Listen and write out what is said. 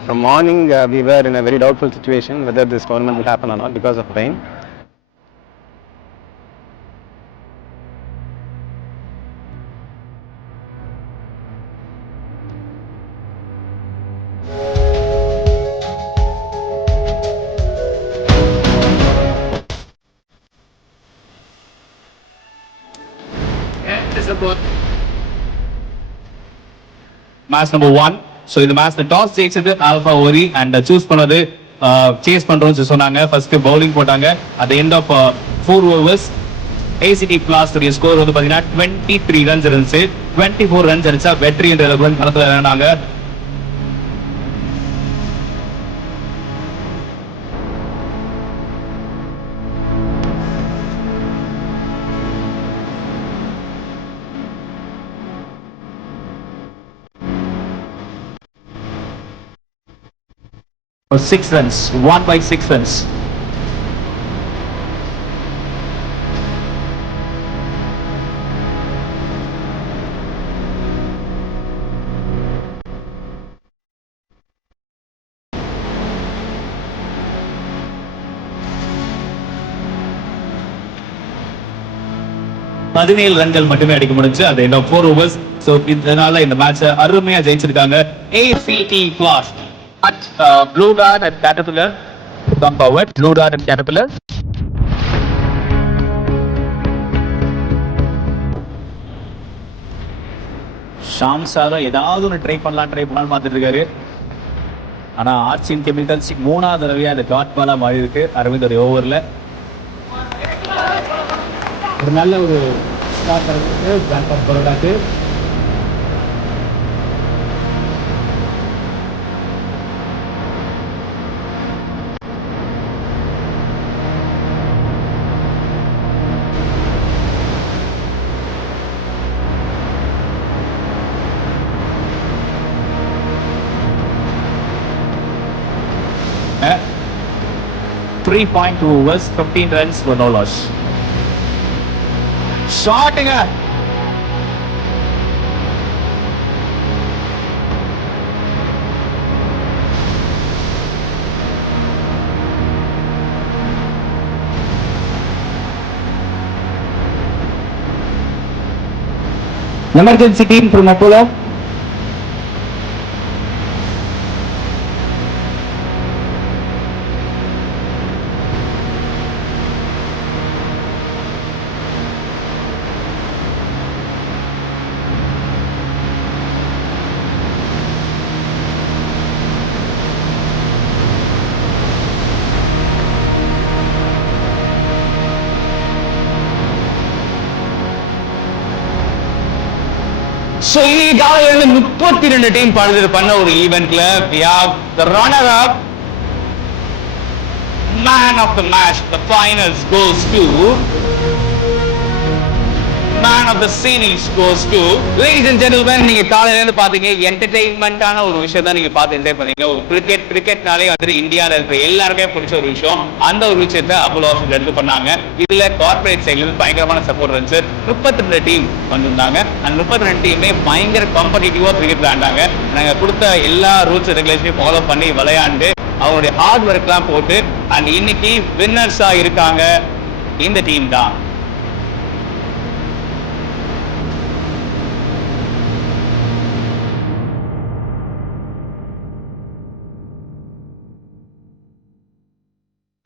From morning, we were in a very doubtful situation whether this tournament will happen or not because of rain. Match number 1. So in the match the toss ஜெயிச்சது ஆல்பா ஓரி and choose பண்ணது சேஸ் பண்றோம்னு சொன்னாங்க. First bowling போட்டாங்க. at the end of 4 overs ACT Class உடைய ஸ்கோர் வந்து பாத்தீங்கன்னா 23 ரன்ஸ் இருந்துச்சு. 24 ரன்ஸ் அடிச்சா வெற்றி என்ற அளவுக்கு களத்துல இறங்கினாங்க. For 6 runs, 1 by 6 runs. பதினேழு ரன்கள் மட்டுமே அடிக்க முடிஞ்சு at the end of 4 overs. So இதனால இந்த மேட்சை அருமையா ஜெயிச்சிருக்காங்க ACT Class. At Blue Dart and Caterpillar. Come forward. Blue Dart and Caterpillar. Sham sir ஏதாவது ஒன்று ட்ரை பண்ணலாம் பார்த்துட்டு இருக்காரு. ஆனா ஆர்ச்சின் கெமிக்கல்ஸ் 3வது தடவையா அது டாட் பாலா மாறி இருக்கு அரவிந்தோட ஓவர்ல. ஒரு நல்ல ஒரு ஸ்டார்ட் இருக்கு பேங்க் ஆஃப் பரோடாக்கு. Uh, 3.2 overs, 15 runs for no loss. Shotting it. Emergency team from Apollo. So ஈகால 32 டீம் பார்ட்டிசிபேட் பண்ண ஒரு ஈவென்ட்ல we have the runner up, man of the match, the finals goes to man of the series goes to. Ladies and gentlemen, நீங்க காலையில இருந்து பாத்தீங்க என்டர்டெயின்மெண்டான ஒரு விஷயம் தான் நீங்க பார்த்து என்ஜாய் பண்ணீங்க. ஒரு கிரிக்கெட்னாலே வந்து இந்தியாவில் இருக்கிற எல்லாருமே பிடிச்ச ஒரு விஷயம். அந்த ஒரு விஷயத்தை அப்போலோ எடுத்து பண்ணாங்க. இதுல கார்பரேட் சைட்ல இருந்து பயங்கரமான சப்போர்ட் இருந்துச்சு. 32 டீம் வந்திருந்தாங்க. அந்த 32 டீமே பயங்கர காம்படிட்டிவா கிரிக்கெட் விளையாண்டாங்க. நாங்க கொடுத்த எல்லா ரூல்ஸ் ரெகுலேஷனையும் ஃபாலோ பண்ணி விளையாண்டு அவங்களுடைய ஹார்ட் ஒர்க் எல்லாம் போட்டு அண்ட் இன்னைக்கு வின்னர்ஸா இருக்காங்க இந்த டீம் தான்.